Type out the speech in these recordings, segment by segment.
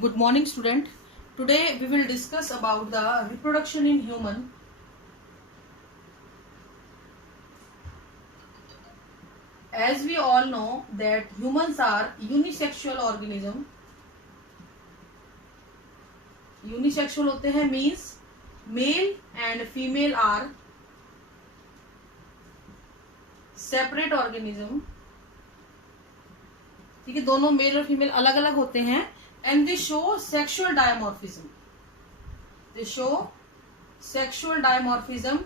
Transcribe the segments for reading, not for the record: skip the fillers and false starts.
Good morning, student. Today we will discuss about the reproduction in human. As we all know that humans are unisexual organism. Unisexual होते हैं means male and female are separate organism. ठीक है, दोनों mail और female अलग अलग होते हैं. And they show sexual dimorphism. They show sexual dimorphism.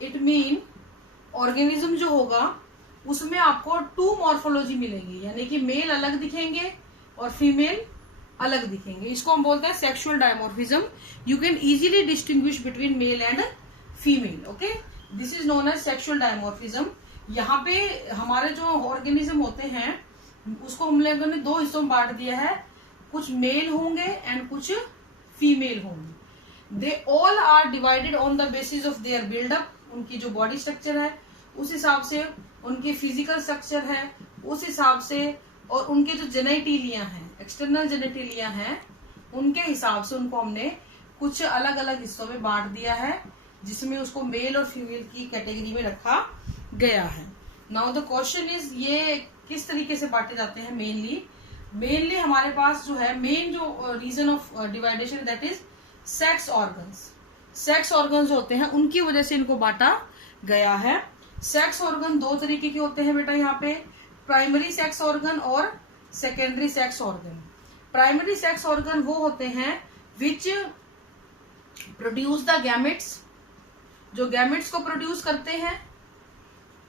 It mean organism जो होगा उसमें आपको टू मॉर्फोलॉजी मिलेंगी, यानी कि मेल अलग दिखेंगे और फीमेल अलग दिखेंगे. इसको हम बोलते हैं sexual dimorphism. You can easily distinguish between male and female. Okay, this is known as sexual dimorphism. यहाँ पे हमारे जो ऑर्गेनिज्म होते हैं उसको हम लोगों ने दो हिस्सों में बांट दिया है. कुछ मेल होंगे एंड कुछ फीमेल होंगे. They all are divided on the basis of their buildup. उनकी जो बॉडी स्ट्रक्चर है उस हिसाब से, उनकी फिजिकल स्ट्रक्चर है उस हिसाब से, और उनके जो जेनेटिलिया हैं, एक्सटर्नल जेनेटिलिया हैं, उनके हिसाब से उनको हमने कुछ अलग अलग हिस्सों में बांट दिया है, जिसमें उसको मेल और फीमेल की कैटेगरी में रखा गया है. नाउ द क्वेश्चन इज, ये किस तरीके से बांटे जाते हैं? मेनली हमारे पास जो है मेन जो reason of dividation that is sex organs. Sex organs होते हैं उनकी वजह से इनको बांटा गया है. सेक्स ऑर्गन दो तरीके के होते हैं बेटा यहाँ पे, प्राइमरी सेक्स ऑर्गन और secondary sex organ. Primary sex organ वो होते हैं विच प्रोड्यूस द गैमेट्स, जो गैमेट्स को प्रोड्यूस करते हैं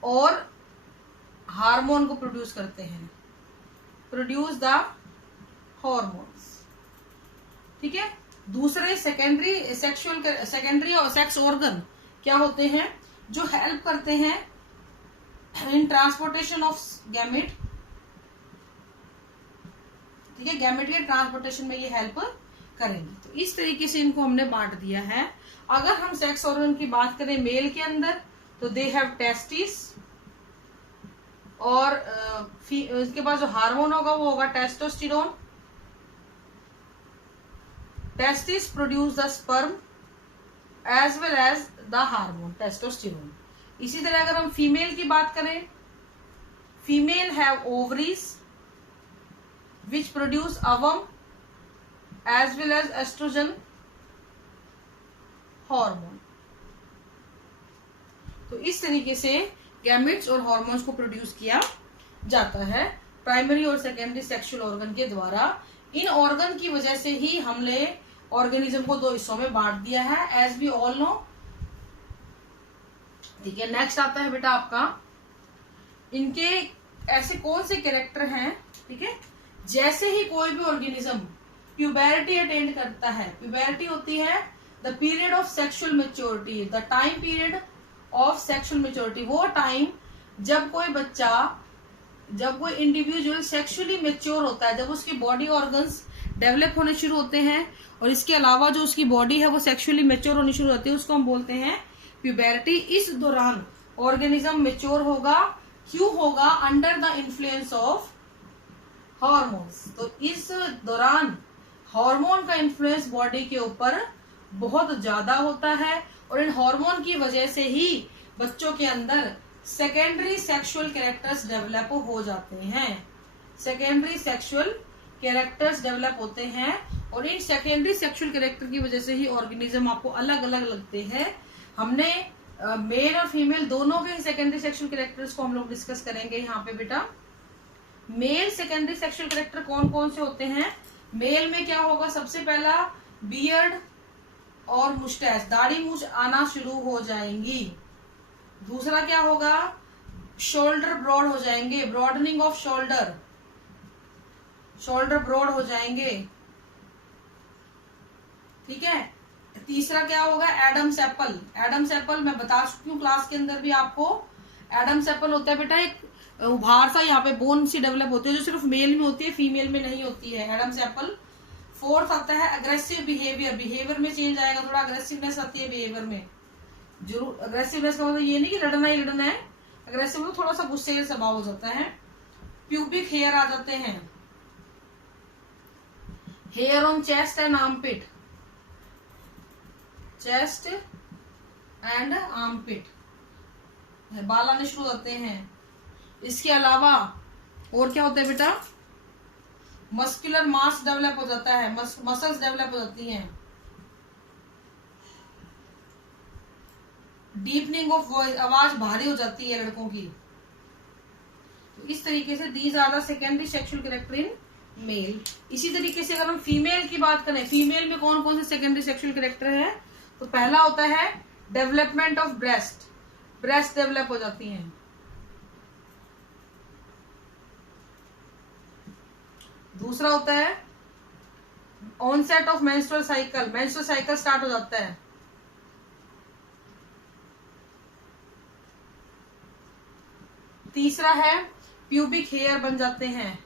और हार्मोन को प्रोड्यूस करते हैं, प्रोड्यूस द हॉर्मोन्स. ठीक है. दूसरे सेकेंडरी और सेक्स ऑर्गन क्या होते हैं? जो हेल्प करते हैं इन ट्रांसपोर्टेशन ऑफ गैमेट. ठीक है, गैमेट के ट्रांसपोर्टेशन में ये हेल्प करेंगे. तो इस तरीके से इनको हमने बांट दिया है. अगर हम सेक्स ऑर्गन की बात करें मेल के अंदर, तो दे हैव टेस्टिस, और इसके पास जो हार्मोन होगा वो होगा testosterone. Testis produce the sperm as well as the hormone testosterone. इसी तरह अगर हम फीमेल की बात करें, female have ovaries which produce ovum as well as oestrogen hormone. तो इस तरीके से गैमेट्स और हार्मोन्स को प्रोड्यूस किया जाता है प्राइमरी और सेकेंडरी सेक्सुअल ऑर्गन के द्वारा. इन ऑर्गन की वजह से ही हमने ऑर्गेनिज्म को दो हिस्सों में बांट दिया है, एज वी ऑल नो. ठीक है, नेक्स्ट आता है बेटा आपका, इनके ऐसे कौन से कैरेक्टर हैं. ठीक है, जैसे ही कोई भी ऑर्गेनिज्म प्यूबेरिटी अटेंड करता है, प्यूबेरिटी होती है the period of sexual maturity, the time period of sexual maturity. वो टाइम जब कोई बच्चा, जब कोई इंडिविजुअल सेक्सुअली मेच्योर होता है, जब उसकी बॉडी ऑर्गन्स डेवलप होने शुरू होते हैं और इसके अलावा जो उसकी बॉडी है वो सेक्सुअली मेच्योर होनी शुरू होती है, उसको हम बोलते हैं प्यूबेरिटी. इस दौरान ऑर्गेनिज्म मेच्योर होगा. क्यों होगा? Under the influence of hormones. तो इस दौरान हार्मोन का इन्फ्लुएंस बॉडी के ऊपर बहुत ज्यादा होता है, और इन हार्मोन की वजह से ही बच्चों के अंदर सेकेंडरी सेक्सुअल कैरेक्टर्स डेवलप हो जाते हैं. सेकेंडरी सेक्सुअल कैरेक्टर्स डेवलप होते हैं, और इन सेकेंडरी सेक्सुअल कैरेक्टर की वजह से ही ऑर्गेनिज्म आपको अलग अलग लगते हैं. हमने मेल और फीमेल दोनों के सेकेंडरी सेक्सुअल कैरेक्टर्स को हम लोग डिस्कस करेंगे यहाँ पे बेटा. मेल सेकेंडरी सेक्सुअल कैरेक्टर कौन कौन से होते हैं? मेल में क्या होगा? सबसे पहला बियर्ड और मुस्टैच, दाढ़ी मूछ आना शुरू हो जाएंगी. दूसरा क्या होगा? शोल्डर ब्रॉड हो जाएंगे, broadening of shoulder, shoulder broad हो जाएंगे. ठीक है. तीसरा क्या होगा? Adam's apple. एडम्स एप्पल मैं बता चुकी हूँ क्लास के अंदर भी आपको. एडम्स एप्पल होता है बेटा एक उभार सा, यहाँ पे बोन सी डेवलप होती है, जो सिर्फ मेल में होती है, फीमेल में नहीं होती है. Adam's apple. फोर्थ आता है अग्रेसिव बिहेवियर. बिहेवियर में चेंज आएगा, थोड़ा अग्रेसिवनेस आती है बिहेवियर में. जरूर अग्रेसिवनेस का मतलब ये नहीं कि लड़ना ही लड़ना है, अग्रेसिव में थोड़ा सा गुस्से स्वभाव हो जाता है. प्यूबिक हेयर आ जाते हैं. Hair on chest and armpit, chest and armpit, बाल आने शुरू होते हैं। इसके अलावा और क्या होता है बेटा, मस्कुलर मास डेवलप हो जाता है, मसल्स डेवलप हो जाती हैं, डीपनिंग ऑफ वॉइस, आवाज भारी हो जाती है लड़कों की। तो इस तरीके से these are the secondary sexual character in male. इसी तरीके से अगर हम फीमेल की बात करें, फीमेल में कौन कौन से सेकेंडरी सेक्सुअल कैरेक्टर है, तो पहला होता है development of breast, breast develop हो जाती हैं। दूसरा होता है onset of menstrual cycle, menstrual cycle start हो जाता है। तीसरा है प्यूबिक हेयर बन जाते हैं,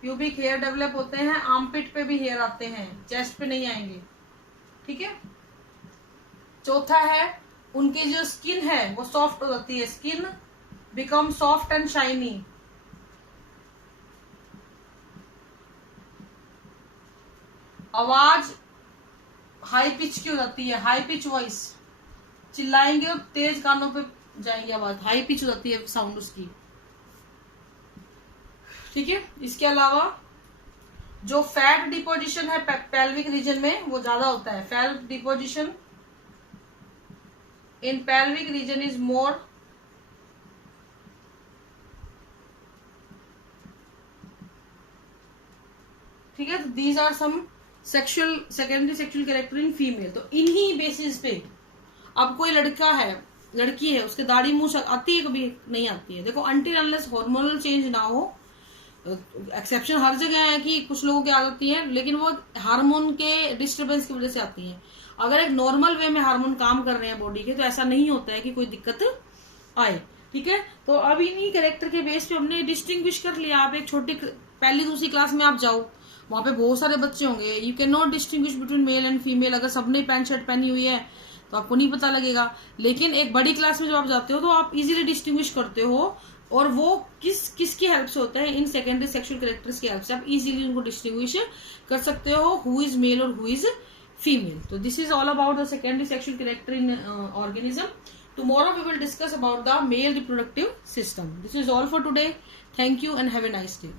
प्यूबिक हेयर डेवलप होते हैं, आर्मपिट पे भी हेयर आते हैं, चेस्ट पे नहीं आएंगे, ठीक है। चौथा है उनकी जो स्किन है वो सॉफ्ट हो जाती है, skin become soft and shiny. आवाज हाई पिच की हो जाती है, हाई पिच वॉइस, चिल्लाएंगे और तेज कानों पे जाएंगे आवाज, हाई पिच हो जाती है साउंड उसकी, ठीक है। इसके अलावा जो फैट डिपोजिशन है पेल्विक रीजन में वो ज्यादा होता है, fat deposition in pelvic region is more, ठीक है। These are some sexual secondary sexual character in female. तो इन्हीं बेसिस पे अब कोई लड़का है लड़की है उसके दाढ़ी मूछ आती है, कभी नहीं आती है। देखो अनटिल अनलेस हार्मोनल चेंज ना हो, एक्सेप्शन हर जगह है कि कुछ लोगों की आ जाती है, लेकिन वो हार्मोन के डिस्टर्बेंस की वजह से आती है। अगर एक नॉर्मल वे में हार्मोन काम कर रहे हैं बॉडी के तो ऐसा नहीं होता है कि कोई दिक्कत आए, ठीक है। तो अब इन्हीं कैरेक्टर के बेस पे हमने डिस्टिंग्विश कर लिया। आप एक छोटी पहली दूसरी क्लास में आप जाओ, वहां पे बहुत सारे बच्चे होंगे, you can not distinguish between male and female. अगर सबने पैंट शर्ट पहनी हुई है तो आपको नहीं पता लगेगा, लेकिन एक बड़ी क्लास में जब आप जाते हो तो आप इजीली डिस्टिंग्विश करते हो, और वो किसकी हेल्प से होता है, इन सेकेंडरी सेक्सुअल कैरेक्टर्स की हेल्प से आप इजीली उनको डिस्टिंग्विश कर सकते हो, हु इज मेल और हु इज फीमेल। तो this is all about the secondary sexual character in organism. Tomorrow we will discuss about the male reproductive system. This is all for today. Thank you and have a nice day.